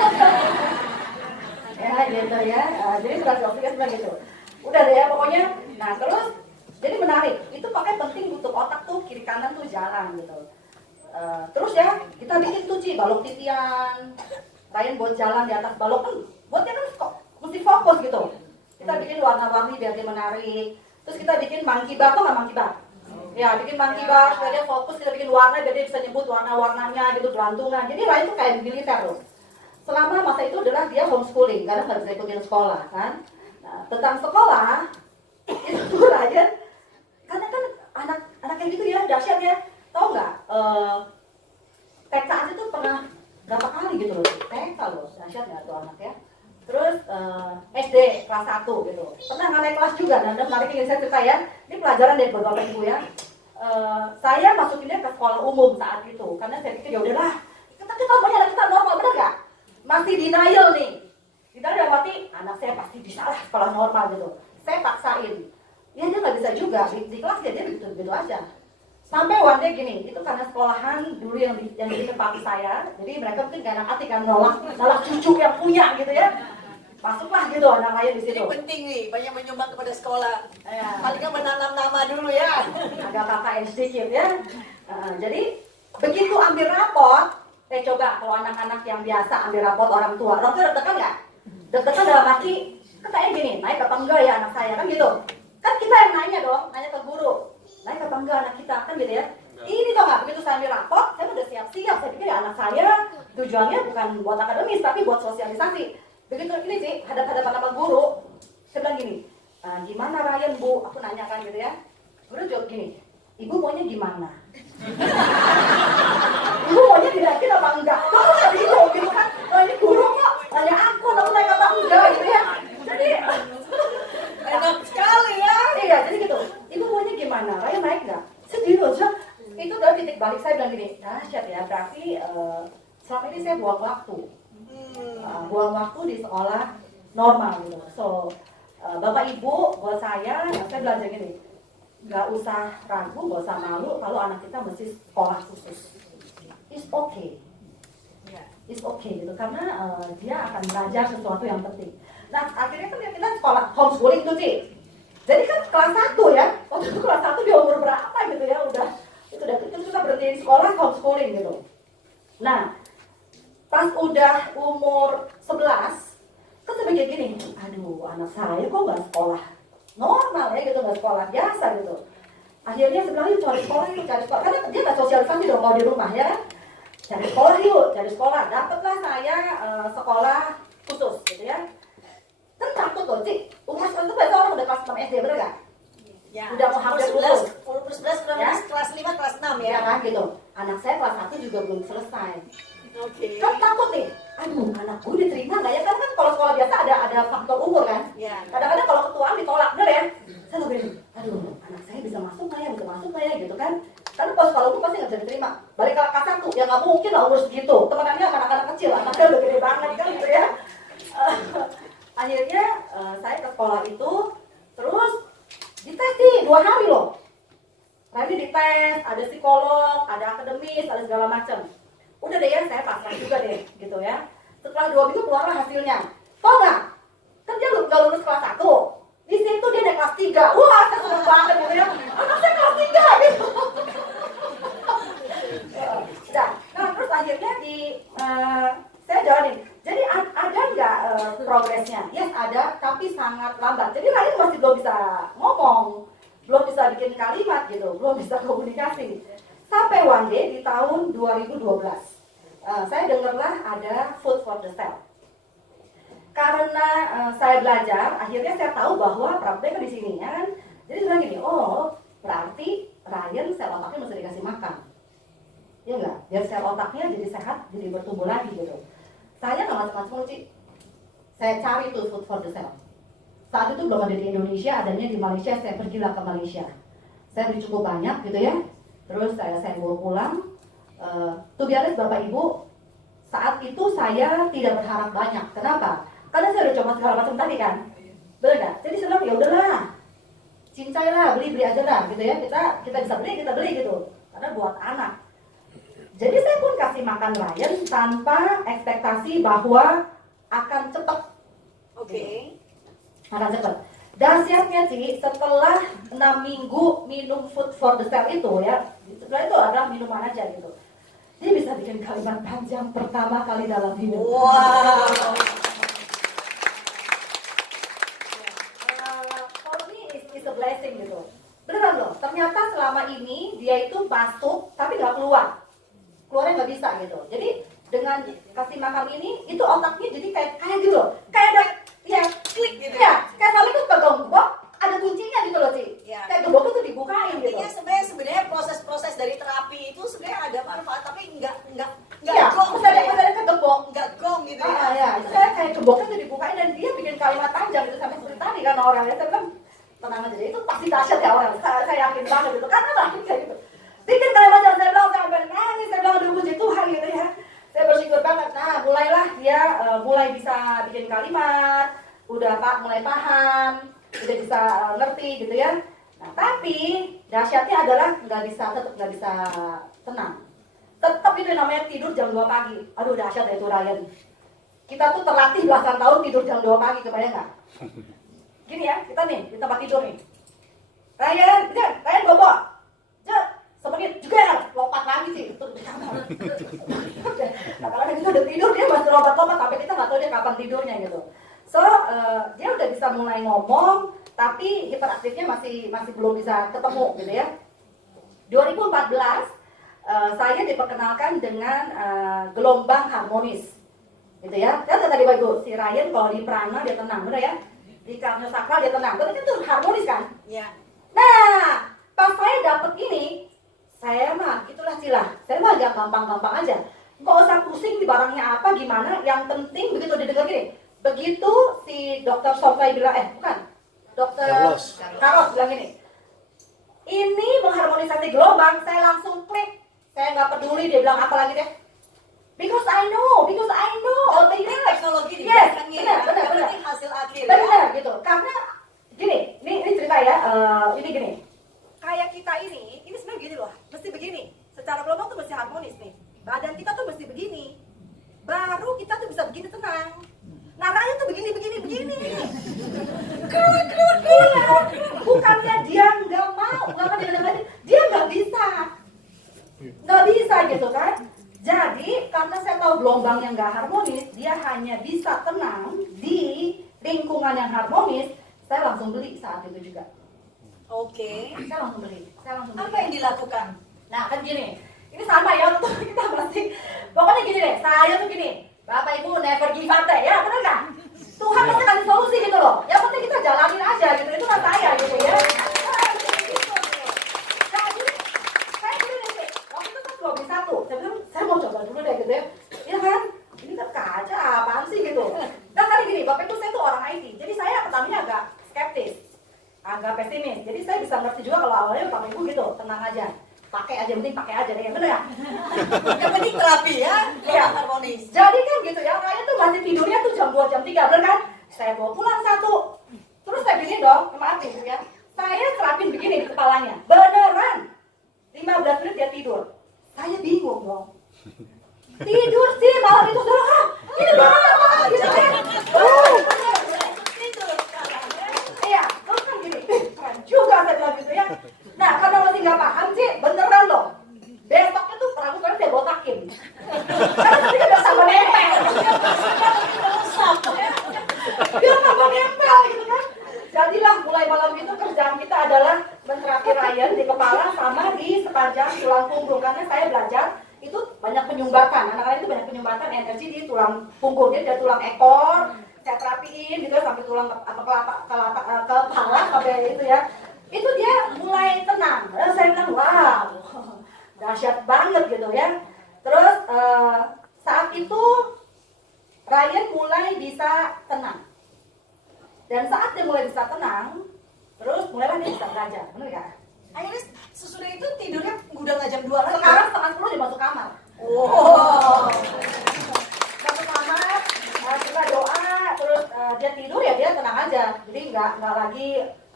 Ya gitu ya. Jadi kurang oksigen juga gitu. Udah deh ya pokoknya. Nah terus jadi menarik. Itu pakai penting untuk otak tuh kiri kanan tuh jalan gitu. Terus ya kita bikin tuh Ci balok titian. Ryan buat jalan di atas balok kan. Buatnya kan mesti fokus gitu. Kita bikin warna-warni biar dia menarik. Terus kita bikin monkey bar, tuh nggak monkey bar? Ya bikin monkey bar supaya dia fokus. Kita bikin warna biar dia bisa nyebut warna-warnanya gitu, berantungan. Jadi Ryan tuh kayak militer loh. Selama masa itu adalah dia homeschooling karena nggak bisa ikutin sekolah kan. Nah, tentang sekolah itu tuh Ryan, karena kan anak kayak gitu ya dahsyat ya. Tahu nggak? TK aja tuh pernah berapa kali gitu loh, TK loh, dahsyat nggak tuh anak ya. Terus SD kelas 1 gitu, pernah nggak naik kelas juga. Dan mari ingin saya cerita ya, ini pelajaran dari bapak ibu ya. Saya masukinnya ke sekolah umum saat itu, karena saya pikir ya udahlah, kita maunya anak kita normal, bener nggak? Masih denial nih, denial berarti anak saya pasti bisa lah sekolah normal gitu. Saya paksain, ya dia nggak bisa juga di kelas dia begitu aja. Sampai one day gini, itu karena sekolahan dulu yang bikin papi saya, jadi mereka mungkin gak enak hati kan nolak cucu yang punya gitu ya. Masuklah gitu anak lain di situ. Ini penting nih, banyak menyumbang kepada sekolah. Ya. Paling nggak menanam nama dulu ya. Agak KKN sedikit ya. Jadi begitu ambil rapot, coba kalau anak-anak yang biasa ambil rapot orang tua deg-degan nggak? Deg-degan dalam arti, katanya gini, naik apa enggak ya anak saya kan gitu. Kan kita yang nanya dong, nanya ke guru, naik apa enggak anak kita kan gitu ya. Ini tau nggak, begitu saya ambil rapot, saya udah siap-siap. Saya pikir ya anak saya tujuannya bukan buat akademis tapi buat sosialisasi. Begitu ini sih, hadap-hadapan sama guru, saya bilang gini, gimana Ryan Bu? Aku nanya kan gitu ya. Guru jawab gini, Ibu maunya gimana? Ibu maunya dinaikin apa enggak? Kamu nggak bingung gitu kan? Ini guru kok nanya aku naik apa enggak gitu ya. Jadi Enak sekali ya. iya, jadi gitu. Ibu maunya gimana? Ryan naik nggak? Sedih loh, itu udah titik balik saya bilang gini, dahsyat ya, berarti selama ini saya buang waktu. Buang waktu di sekolah normal gitu. So, Bapak Ibu, buat saya belajar gini, nggak usah ragu, nggak usah malu kalau anak kita mesti sekolah khusus. It's okay. It's okay gitu, karena dia akan belajar sesuatu yang penting. Nah, akhirnya kan kita sekolah homeschooling tuh sih. Jadi kan kelas 1 ya, waktu itu kelas 1 di umur berapa gitu ya, udah kita berhenti sekolah homeschooling gitu. Nah, pas udah umur 11, kan saya kayak gini, aduh anak saya kok nggak sekolah normal ya gitu, nggak sekolah biasa gitu. Akhirnya sebenarnya cari sekolah, karena dia nggak sosialisasi dong kalau di rumah ya kan. Cari sekolah, dapatlah saya sekolah khusus gitu ya. Kan takut loh Cik, umur 11 itu biasa orang udah kelas 6 SD, bener gak? Ya, Udah mau hampir umur 11 udah Ya. kelas 5, kelas 6 Ya ya. kan gitu. Anak saya kelas 1 juga belum selesai. Oke. Kan takut nih, aduh anak gue diterima nggak ya? Kan kalau sekolah biasa ada faktor umur kan. Ya. Kadang-kadang kalau ketuaan ditolak, bener ya? Saya nggak berani, aduh anak saya bisa masuk nggak ya gitu kan. Karena kalau sekolah umur pasti nggak bisa diterima. Balik ke kelas 1, ya nggak mungkin lah umur segitu. Teman-temannya anak-anak kecil, anaknya udah gede banget kan gitu ya. Akhirnya saya ke sekolah itu, terus dites nih 2 hari loh. Tadi dites, ada psikolog, ada akademis, ada segala macam. Udah deh ya, saya pasrah juga deh, gitu ya. Setelah 2 minggu keluarlah hasilnya. Tau nggak? Kan dia nggak lulus kelas 1. Di situ dia naik kelas 3. Wah, saya seneng banget gitu ya. Anak saya kelas 3 gitu. Nah, terus akhirnya saya jalanin. Jadi ada nggak progresnya? Yes, ada, tapi sangat lambat. Jadi Ryan masih belum bisa ngomong, belum bisa bikin kalimat gitu, belum bisa komunikasi. Sampai one day di tahun 2012, saya dengarlah ada Food for the Cell. Karena saya belajar, akhirnya saya tahu bahwa prakteknya di sini ya kan. Jadi saya bilang gini, oh berarti Ryan sel otaknya mesti dikasih makan. Ya enggak? Biar sel otaknya jadi sehat, jadi bertumbuh lagi gitu. Saya nggak macam-macam sih. Saya cari tuh Food for the Cell. Saat itu belum ada di Indonesia, adanya di Malaysia. Saya pergilah ke Malaysia. Saya beli cukup banyak gitu ya. Terus saya bawa pulang. Tuh biasa Bapak Ibu, saat itu saya tidak berharap banyak. Kenapa? Karena saya udah coba segala macam tadi kan. Benar nggak? Jadi saya bilang ya udahlah, cincailah, beli aja lah gitu ya. Kita bisa beli, kita beli gitu. Karena buat anak. Jadi saya pun kasih makan Ryan tanpa ekspektasi bahwa akan cepat. Oke. Akan cepat. Dahsyatnya sih, setelah 6 minggu minum Food for the Cell itu ya, setelah itu adalah minuman aja gitu. Dia bisa bikin kalimat panjang pertama kali dalam hidup. Wow. For me is a blessing gitu. Beneran loh, ternyata selama ini dia itu masuk tapi nggak keluar. Keluarnya nggak bisa gitu. Jadi dengan kasih makan ini, itu otaknya jadi kayak gitu loh. Kayak ada ya Klik gitu. ya, kayak kali itu pegang box, ada kuncinya gitu loh, Ci. Ya. Kayak gembok itu dibukain gitu. Intinya sebenarnya proses-proses dari terapi itu sebenarnya ada manfaat, tapi enggak Iya, gong, pas ada kegembok. enggak gong gitu ya. Ya, itu saya kayak gemboknya itu dibukain dan dia bikin kalimat panjang gitu sampai seperti tadi kan orangnya. Saya bilang tenang aja, itu pasti dahsyat ya orang. Saya yakin banget gitu. Karena lagi kayak gitu. Bikin kalimat panjang, saya bilang sampai nangis, saya bilang aduh puji Tuhan gitu ya. Saya bersyukur banget. Nah, mulailah dia mulai bisa bikin kalimat, udah mulai paham, udah bisa ngerti gitu ya. Nah, tapi dahsyatnya adalah tetap nggak bisa tenang. Tetap itu namanya tidur jam 2 pagi. Aduh dahsyat ya itu Ryan. Kita tuh terlatih belasan tahun tidur jam 2 pagi, kebayang nggak? Gini ya, kita nih di tempat tidur nih. Ryan bobo. Semenit juga ya, lompat lagi sih. Nah, kalau kita udah tidur dia masih lompat-lompat sampai kita nggak tahu dia kapan tidurnya gitu. So dia udah bisa mulai ngomong, tapi hiperaktifnya masih belum bisa ketemu gitu ya. 2014 saya diperkenalkan dengan gelombang harmonis, gitu ya. Kan tadi Ibu, si Ryan kalau di prana dia tenang, bener ya? Di karma sakral dia tenang, berarti itu harmonis kan? Iya. Nah, pas saya dapet ini, saya mah itulah Cila, saya mah agak gampang-gampang aja. Nggak usah pusing di barangnya apa, gimana, yang penting begitu didengar gini. Begitu si dokter Sofai bilang, dokter Carlos bilang gini, ini mengharmonisasi gelombang, saya langsung klik. Saya nggak peduli dia bilang apa lagi deh. Because I know. Oh, ini teknologi di Yes, belakangnya. benar. Yang penting hasil akhir ya. Benar gitu. Karena gini, ini cerita ya. Ini gini. Kayak kita ini sebenarnya gini loh. Mesti begini. Secara gelombang tuh mesti harmonis nih. Badan kita tuh mesti begini. Baru kita tuh bisa begini tenang. Nah, Raya tuh begini. Keluar. Bukannya dia nggak mau, dia nggak bisa gitu kan. Jadi karena saya tahu gelombang yang nggak harmonis, dia hanya bisa tenang di lingkungan yang harmonis. Saya langsung beli saat itu juga. Oke. Saya langsung beli. Apa yang dilakukan? Nah kan gini, ini sama ya untuk kita masih. Pokoknya gini deh, saya tuh gini, Bapak Ibu never give up deh, ya benar nggak? Tuhan pasti kasih solusi gitu loh. Yang penting kita jalanin aja gitu, itu kan saya gitu ya. Saya mau coba dulu deh gitu ya. Iya kan? Ini kan kaca apaan sih gitu. Dan tadi gini, Bapak Ibu saya tuh orang IT. Jadi saya pertamanya agak skeptis. Agak pesimis. Jadi saya bisa ngerti juga kalau awalnya Bapak Ibu gitu, tenang aja. Pakai aja, penting pakai aja deh. Bener ya? Yang penting terapi ya, Iya. harmonis. Jadi kan gitu ya, Raya tuh masih tidurnya tuh jam 2, jam 3, bener kan? Saya bawa pulang satu. Terus saya gini dong, maaf nih ya. Saya terapin begini di kepalanya. Beneran. 15 menit dia tidur. Saya bingung dong. Tidur sih malam itu saudara. Ini malam gitu kan. Iya, terus kan gini. Keren juga saya bilang gitu ya. Nah, karena masih nggak paham sih, beneran loh. Besoknya tuh perahu saya botakin. Karena tadi kan udah sama nempel. Dia tambah nempel gitu kan. Jadilah mulai malam itu kerjaan kita adalah menterapi Ryan di kepala sama di sepanjang tulang punggung. Karena saya belajar itu banyak penyumbatan. Anak-anak itu banyak penyumbatan energi di tulang punggung. Jadi dari tulang ekor, saya terapiin gitu sampai tulang kepala sampai itu ya. Itu dia mulai tenang. Lalu saya bilang, wow, dahsyat banget gitu ya. Terus saat itu Ryan mulai bisa tenang. Dan saat dia mulai bisa tenang, terus mulailah dia bisa belajar, bener gak? Akhirnya sesudah itu tidurnya udah nggak jam 2 lagi. Sekarang setengah 10 dia masuk kamar. Wow. Masuk kamar, kita doa, terus dia tidur ya dia tenang aja. Jadi nggak lagi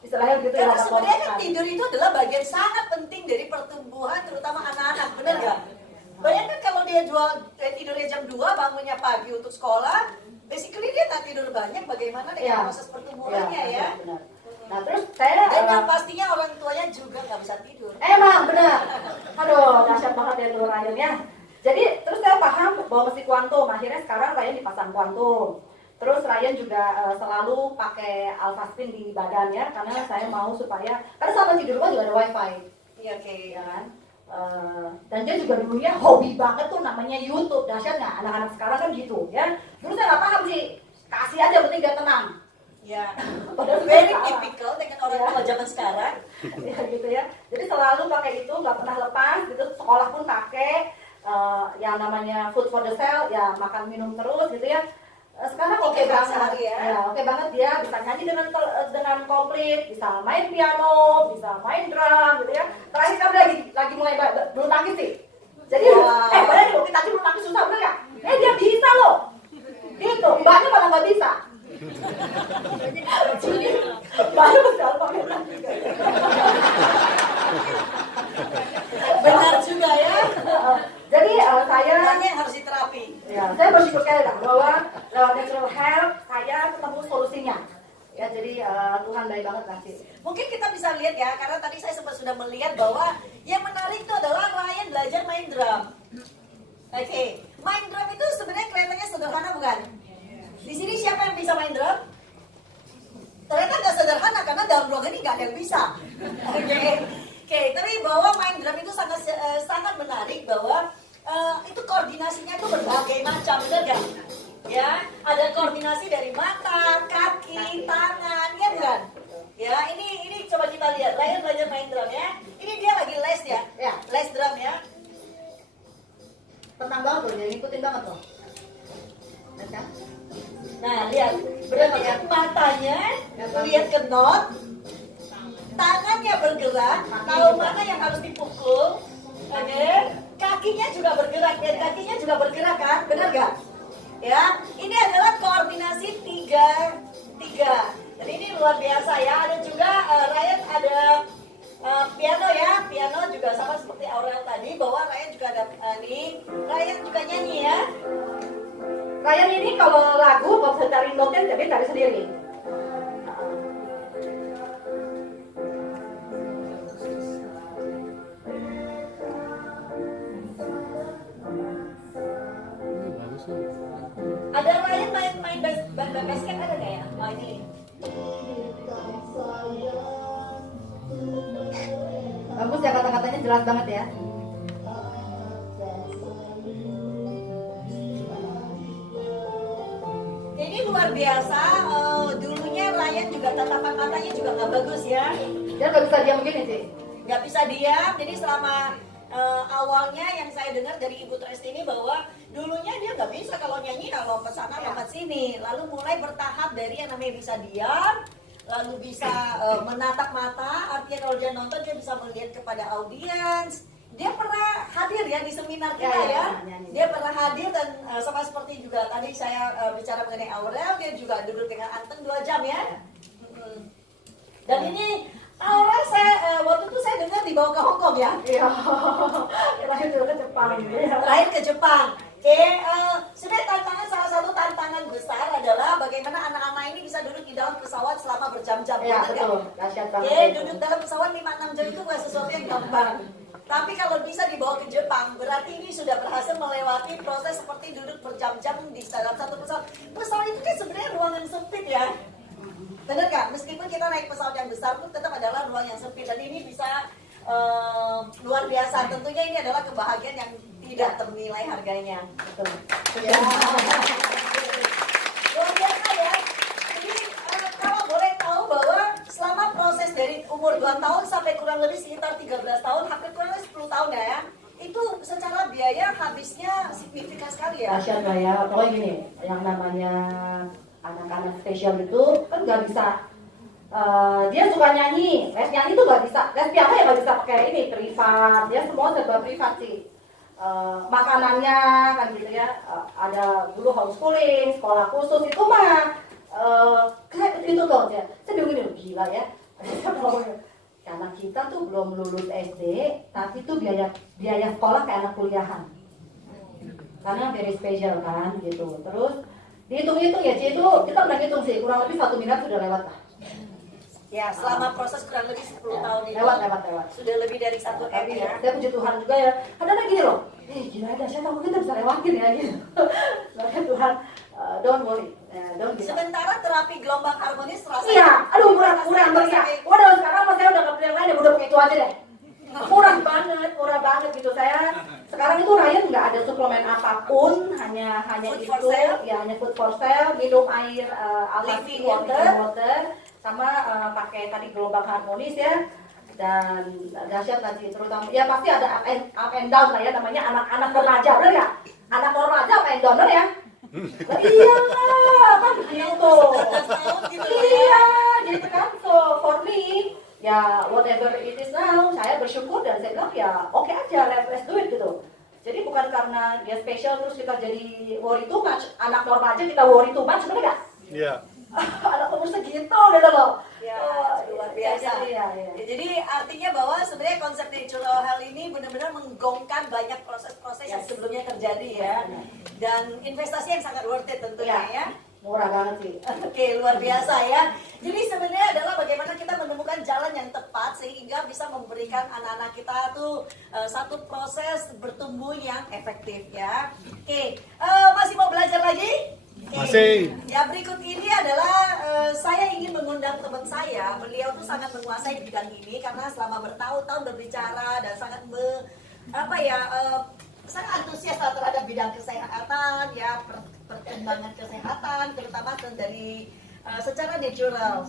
istilahnya begitu ya. Karena sebenarnya kan tidur itu adalah bagian sangat penting dari pertumbuhan, terutama anak-anak, bener nggak? Bayangkan kalau dia tidurnya jam 2, bangunnya pagi untuk sekolah, basically dia tak tidur banyak, bagaimana dengan proses pertumbuhannya ya? Benar. Nah terus saya Dan yang pastinya orang tuanya juga nggak bisa tidur. Emang benar. Aduh, dahsyat banget ya tuh Ryan ya. Jadi terus saya paham bahwa mesti kuantum. Akhirnya sekarang Ryan dipasang kuantum. Terus Ryan juga selalu pakai alpha spin di badannya karena saya mau supaya karena sama di rumah juga ada wifi. Iya, oke. Ya kan? Dan dia juga dulunya hobi banget tuh namanya YouTube. Dahsyat nggak? Anak-anak sekarang kan gitu ya. Dulu saya nggak paham sih. Kasih aja penting dia tenang. Ya, Padahal very salah. typical dengan orang tua zaman sekarang. Ya gitu ya. Jadi selalu pakai itu, nggak pernah lepas. Gitu sekolah pun pakai yang namanya food for the cell, ya makan minum terus gitu ya. Sekarang oke Tiga kali banget, sehari ya. oke banget dia bisa nyanyi dengan komplit, bisa main piano, bisa main drum gitu ya. Terakhir kami lagi mulai bulu tangkis sih. Jadi Wow. padahal di bukit tadi bulu tangkis susah bener nggak? Dia bisa loh. Gitu, mbaknya malah nggak bisa. Jadi mbaknya mesti pakai tangkis. Benar juga ya. Jadi saya Makanya harus diterapi. ya, saya bersyukur sekali lah bahwa lewat natural health saya ketemu solusinya. Ya, jadi Tuhan baik banget kasih. Mungkin kita bisa lihat ya, karena tadi saya sempat sudah melihat bahwa yang menarik itu adalah Ryan belajar main drum. Oke, main drum itu sebenarnya kelihatannya sederhana bukan? Di sini siapa yang bisa main drum? Ternyata nggak sederhana karena dalam ruangan ini nggak ada yang bisa. Oke, tapi bahwa main drum itu sangat menarik bahwa itu koordinasinya itu berbagai macam, benar nggak? Ya, ada koordinasi dari mata, kaki, tangan, ya bukan? Ya, ini coba kita lihat. Ryan belajar main drum ya. Ini dia lagi les ya, Ya. les drum ya. Tenang banget tuh, dia ngikutin banget tuh. Lihat kan? Nah, lihat, berarti kan matanya lihat ke not, tangannya bergerak, tahu mana yang harus dipukul, oke? Kakinya juga bergerak, dan kakinya juga bergerak kan, benar gak? Ya, ini adalah koordinasi tiga. Dan ini luar biasa ya. Ada juga Ryan ada piano ya, piano juga sama seperti Aurel tadi, bahwa Ryan juga ada nih, Ryan juga nyanyi ya. Ryan ini kalau lagu nggak bisa cari notnya, jadi cari sendiri. Bagus tuh. Ada Ryan main basket ada nggak ya? Oh ini. Bagus ya, kata-katanya jelas banget ya. Ini luar biasa. Dulunya Ryan juga tatapan matanya juga nggak bagus ya. Dia nggak bisa diam begini sih. Nggak bisa diam. Jadi selama awalnya yang saya dengar dari Ibu Tresti ini bahwa dulunya dia nggak bisa kalau nyanyi kalau kesana lompat sini. Lalu mulai bertahap dari yang namanya bisa diam, lalu bisa menatap mata. Artinya kalau dia nonton dia bisa melihat kepada audiens. Dia pernah hadir ya di seminar kita ya. Dia pernah hadir dan sama seperti juga tadi saya bicara mengenai Aurel, dia juga duduk dengan anteng 2 jam ya. Dan ini Aurel saya waktu itu saya dengar dibawa ke Hong Kong ya. Iya. Terakhir dulu ke Jepang. Ya. Terakhir ke Jepang. Oke, sebenarnya salah satu tantangan besar adalah bagaimana anak-anak ini bisa duduk di dalam pesawat selama berjam-jam. Iya, benar nggak? betul. Dahsyat banget. Oke, duduk dalam pesawat 5-6 jam itu bukan sesuatu yang gampang. Tapi kalau bisa dibawa ke Jepang, berarti ini sudah berhasil melewati proses seperti duduk berjam-jam di dalam satu pesawat. Pesawat itu kan sebenarnya ruangan sempit ya. Benar nggak? Meskipun kita naik pesawat yang besar pun tetap adalah ruang yang sempit. Dan ini bisa luar biasa. Tentunya ini adalah kebahagiaan yang tidak ternilai harganya. Betul. Ya. Luar biasa ya. Jadi kalau boleh tahu bahwa selama proses dari umur 2 tahun sampai kurang lebih sekitar 13 tahun, hampir kurang lebih 10 tahun ya, itu secara biaya habisnya signifikan sekali ya. Dahsyat lah ya. Pokoknya gini, yang namanya anak-anak spesial itu kan nggak bisa. Dia suka nyanyi, les nyanyi tuh nggak bisa. Les piano ya nggak bisa pakai ini privat. Dia semua serba privat sih. Makanannya kan gitu ya. Ada dulu homeschooling, sekolah khusus itu mah kayak itu tuh ya. Saya bingung ini gila ya. Karena kita tuh belum lulus SD, tapi tuh biaya sekolah kayak anak kuliahan. Karena very special kan gitu. Terus dihitung-hitung ya, Ci, itu kita pernah hitung sih, kurang lebih 1 miliar sudah lewat lah. Ya, selama proses kurang lebih 10 tahun ini Lewat. sudah lebih dari 1 M Tapi ya. saya puji Tuhan juga ya. Kadang-kadang gini loh, gila ada siapa mungkin kita bisa lewatin ya gitu. Maka Tuhan, don't worry, don't give up. Sementara terapi gelombang harmonis terasa. Iya, aduh murah meriah. Waduh sekarang mas saya udah kepilih lain, udah pakai itu aja deh. Murah banget gitu saya. Sekarang itu Ryan nggak ada suplemen apapun, hanya Food for itu, sale? ya hanya food for sale, minum air Living water, sama pakai tadi gelombang harmonis ya. Dan dahsyat tadi, terutama ya pasti ada up and down lah ya, namanya anak-anak remaja, bener ya? Anak remaja up and down, bener ya? Nah, iya kan gitu. 19 tahun gitu Iya, gitu kan. So for me, ya whatever it is now, saya bersyukur dan saya bilang ya oke aja, let's do it gitu. Jadi bukan karena dia spesial terus kita jadi worry too much. Anak normal aja kita worry too much, bener nggak? Iya. Anak umur segitu gitu loh. Ya, Oh, luar biasa. Iya, iya. Ya, jadi artinya bahwa sebenarnya konsep natural health ini benar-benar menggongkan banyak proses-proses yang Yes. sebelumnya terjadi ya. Dan investasi yang sangat worth it tentunya Iya. ya. Murah banget sih. Oke, luar biasa ya. Jadi sebenarnya adalah bagaimana kita menemukan jalan yang tepat sehingga bisa memberikan anak-anak kita tuh satu proses bertumbuh yang efektif ya. Oke, masih mau belajar lagi? Oke. Masih. Ya, berikut ini adalah saya ingin mengundang teman saya. Beliau tuh sangat menguasai bidang ini karena selama bertahun-tahun berbicara dan sangat sangat antusias terhadap bidang kesehatan ya, perkembangan kesehatan terutama dari secara natural.